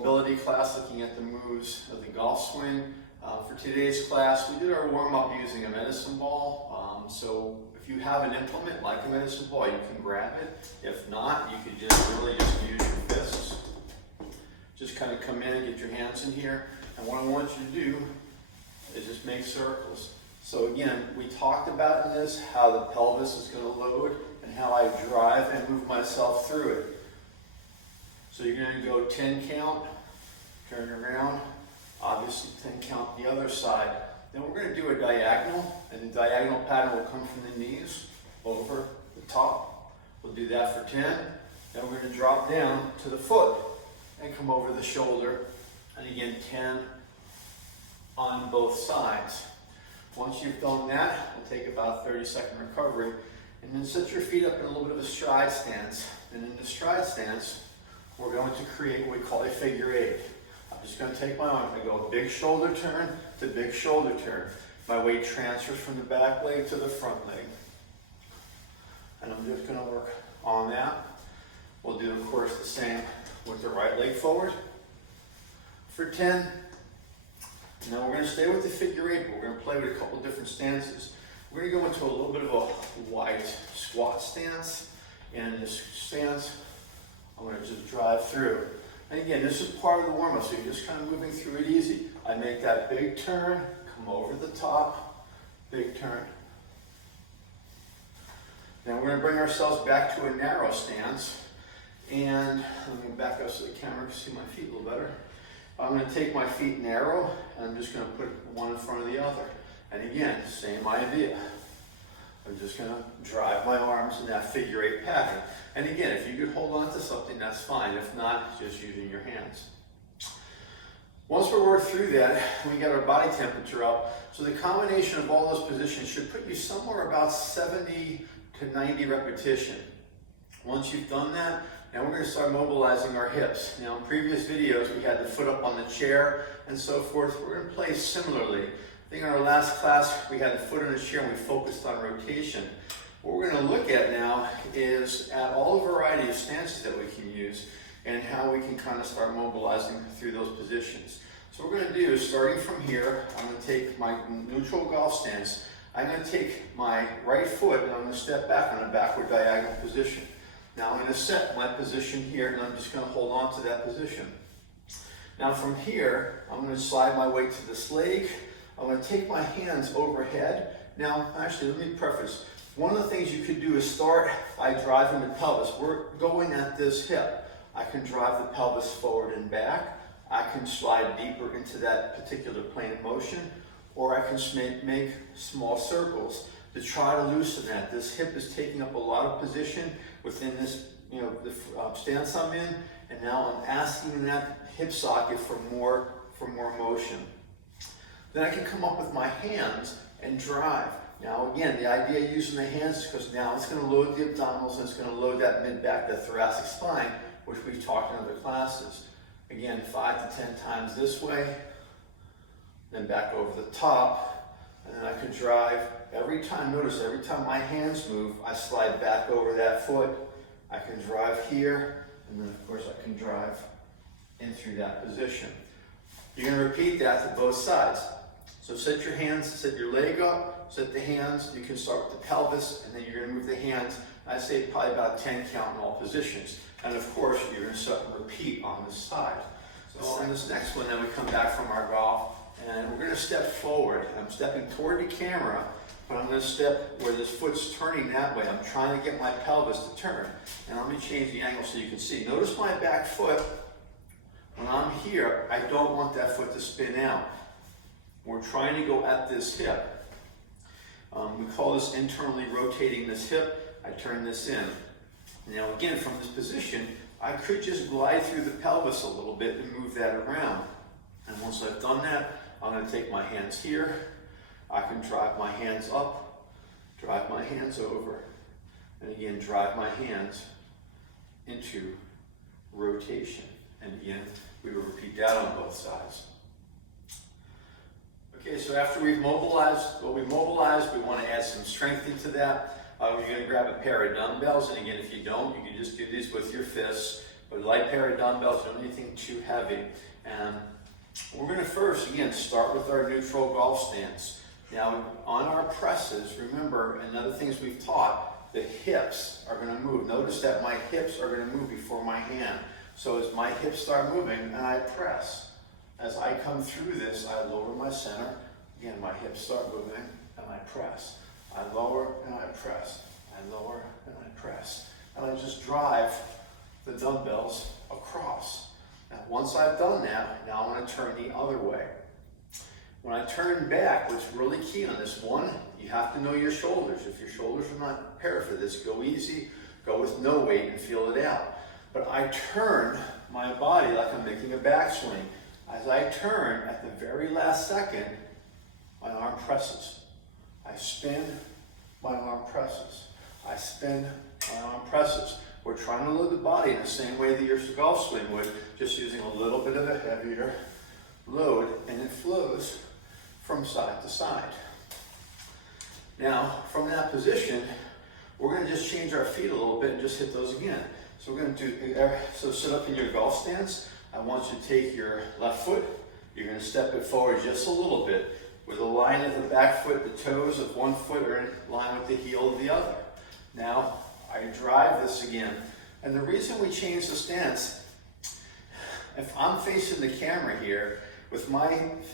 mobility class looking at the moves of the golf swing. For today's class, we did our warm-up using a medicine ball. So if you have an implement like a medicine ball, you can grab it. If not, you could just really just use your fists. Just kind of come in and get your hands in here. And what I want you to do is just make circles. So again, we talked about in this how the pelvis is going to load and how I drive and move myself through it. So you're going to go 10 count, turn around, obviously 10 count the other side. Then we're going to do a diagonal, and the diagonal pattern will come from the knees over the top. We'll do that for 10. Then we're going to drop down to the foot and come over the shoulder. And again, 10 on both sides. Once you've done that, we'll take about 30-second recovery. And then set your feet up in a little bit of a stride stance. And in the stride stance, we're going to create what we call a figure eight. I'm just going to take my arm. I go big shoulder turn to big shoulder turn. My weight transfers from the back leg to the front leg. And I'm just going to work on that. We'll do, of course, the same with the right leg forward for 10. Now we're going to stay with the figure eight, but we're going to play with a couple different stances. We're going to go into a little bit of a wide squat stance. And in this stance, I'm going to just drive through. And again, this is part of the warm-up, so you're just kind of moving through it easy. I make that big turn, come over the top, big turn. Now we're going to bring ourselves back to a narrow stance. And let me back up so the camera can see my feet a little better. I'm going to take my feet narrow, and I'm just going to put one in front of the other. And again, same idea. I'm just going to drive my arms in that figure eight pattern. And again, if you could hold on to something, that's fine. If not, just using your hands. Once we work through that, we get our body temperature up. So the combination of all those positions should put you somewhere about 70 to 90 repetition. Once you've done that, now we're going to start mobilizing our hips. Now in previous videos, we had the foot up on the chair and so forth. We're going to play similarly. I think in our last class, we had the foot on the chair and we focused on rotation. What we're going to look at now is at all the variety of stances that we can use and how we can kind of start mobilizing through those positions. So what we're going to do is, starting from here, I'm going to take my neutral golf stance. I'm going to take my right foot and I'm going to step back on a backward diagonal position. Now I'm going to set my position here and I'm just going to hold on to that position. Now from here, I'm going to slide my weight to this leg. I'm going to take my hands overhead. Now, actually, let me preface. One of the things you could do is start by driving the pelvis. We're going at this hip. I can drive the pelvis forward and back. I can slide deeper into that particular plane of motion, or I can make small circles to try to loosen that. This hip is taking up a lot of position within this, the stance I'm in, and now I'm asking that hip socket for more motion. Then I can come up with my hands and drive. Now again, the idea of using the hands is because now it's going to load the abdominals and it's going to load that mid-back, that thoracic spine, which we've talked in other classes. Again, 5 to 10 times this way, then back over the top, and then I can drive. Every time, notice every time my hands move, I slide back over that foot. I can drive here, and then of course I can drive in through that position. You're going to repeat that to both sides. So set your hands, set your leg up, set the hands. You can start with the pelvis, and then you're going to move the hands. I say probably about 10 count in all positions. And of course, you're going to start and repeat on this side. So on this next one, then we come back from our golf, and we're going to step forward. I'm stepping toward the camera, but I'm going to step where this foot's turning that way. I'm trying to get my pelvis to turn. And let me change the angle so you can see. Notice my back foot. When I'm here, I don't want that foot to spin out. We're trying to go at this hip. We call this internally rotating this hip. I turn this in. Now again, from this position, I could just glide through the pelvis a little bit and move that around. And once I've done that, I'm going to take my hands here. I can drive my hands up, drive my hands over, and again, drive my hands into rotation. And again, we will repeat that on both sides. Okay, so after we've mobilized what we mobilized, we want to add some strength into that. You're going to grab a pair of dumbbells, and again, if you don't, you can just do these with your fists. but a light pair of dumbbells, don't anything too heavy. And we're gonna first, again, start with our neutral golf stance. Now, on our presses, remember, and other things we've taught, the hips are gonna move. Notice that my hips are gonna move before my hand. So as my hips start moving and I press, as I come through this, I lower my center. Again, my hips start moving and I press. I lower and I press. I lower and I press. And I just drive the dumbbells across. Now, once I've done that, now I'm going to turn the other way. When I turn back, what's really key on this one, you have to know your shoulders. If your shoulders are not prepared for this, go easy, go with no weight and feel it out. But I turn my body like I'm making a backswing. As I turn, at the very last second, my arm presses. I spin, my arm presses. I spin, my arm presses. We're trying to load the body in the same way that your golf swing would, just using a little bit of a heavier load, and it flows from side to side. Now, from that position, we're going to just change our feet a little bit and just hit those again. So we're going to do, so sit up in your golf stance. I want you to take your left foot, you're going to step it forward just a little bit, with the line of the back foot, the toes of one foot are in line with the heel of the other. Now, I drive this again. And the reason we change the stance, if I'm facing the camera here, with my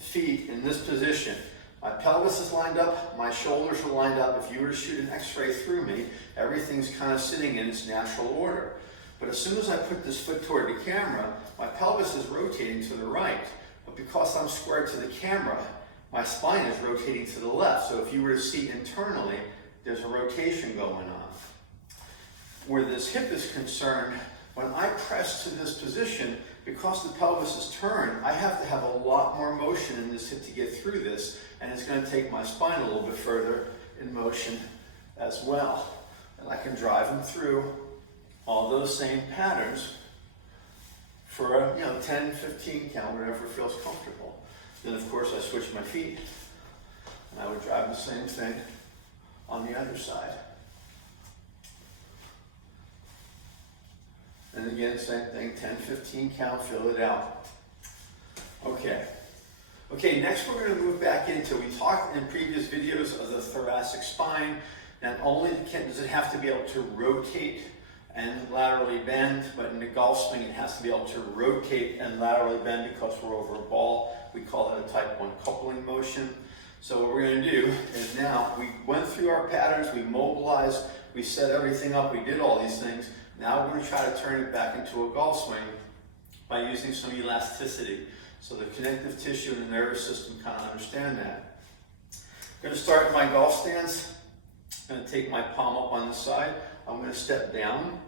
feet in this position, my pelvis is lined up, my shoulders are lined up. If you were to shoot an x-ray through me, everything's kind of sitting in its natural order. But as soon as I put this foot toward the camera, my pelvis is rotating to the right. But because I'm squared to the camera, my spine is rotating to the left. So if you were to see internally, there's a rotation going on. Where this hip is concerned, when I press to this position, because the pelvis is turned, I have to have a lot more motion in this hip to get through this, and it's going to take my spine a little bit further in motion as well. And I can drive them through all those same patterns for a 10, 15 count, whatever feels comfortable. Then of course I switch my feet, and I would drive the same thing on the other side. And again, same thing, 10, 15 count, fill it out. Okay. Okay, next we're going to move back into, we talked in previous videos of the thoracic spine. Not only does it have to be able to rotate and laterally bend, but in the golf swing it has to be able to rotate and laterally bend because we're over a ball. We call that a type 1 coupling motion. So what we're going to do is now, we went through our patterns, we mobilized, we set everything up, we did all these things. Now we're going to try to turn it back into a golf swing by using some elasticity. So the connective tissue and the nervous system kind of understand that. I'm going to start in my golf stance. I'm going to take my palm up on the side. I'm going to step down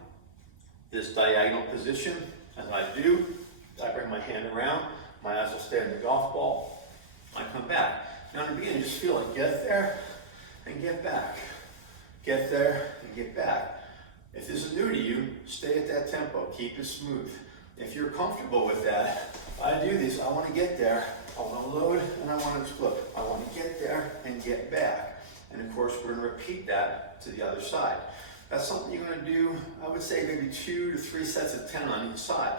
this diagonal position. As I do, I bring my hand around. My eyes will stay on the golf ball. I come back. Now in the beginning, just feel it. Get there and get back. Get there and get back. If this is new to you, stay at that tempo. Keep it smooth. If you're comfortable with that, I do these. I want to get there. I want to load and I want to explode. I want to get there and get back. And of course, we're going to repeat that to the other side. That's something you're going to do, I would say maybe 2 to 3 sets of 10 on each side.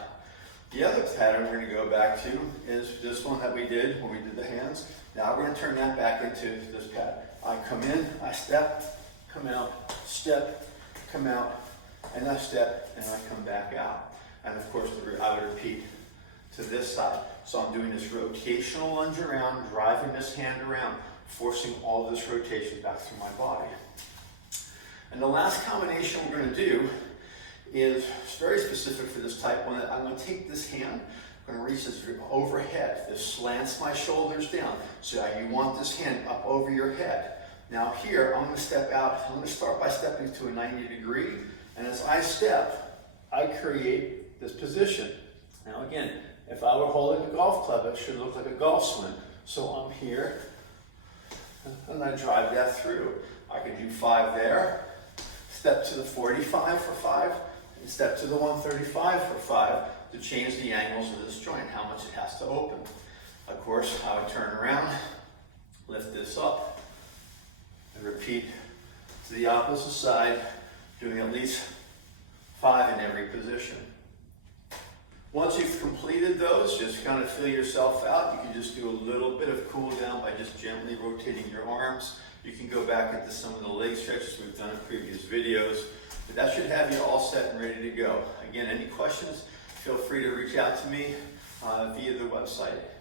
The other pattern we're going to go back to is this one that we did when we did the hands. Now we're going to turn that back into this pattern. I come in, I step, come out, step, come out, and I step, and I come back out. And of course, I would repeat to this side. So I'm doing this rotational lunge around, driving this hand around, forcing all of this rotation back through my body. And the last combination we're going to do is very specific for this type 1. I'm going to take this hand, I'm going to reach this overhead. This slants my shoulders down. So you want this hand up over your head. Now here, I'm going to step out. I'm going to start by stepping to a 90 degree. And as I step, I create this position. Now again, if I were holding a golf club, it should look like a golf swing. So I'm here, and I drive that through. I could do 5 there, step to the 45 for 5, and step to the 135 for 5 to change the angles of this joint, how much it has to open. Of course, I would turn around, lift this up, and repeat to the opposite side, doing at least 5 in every position. Once you've completed those, just kind of feel yourself out. You can just do a little bit of cool down by just gently rotating your arms. You can go back into some of the leg stretches we've done in previous videos. But that should have you all set and ready to go. Again, any questions, feel free to reach out to me via the website.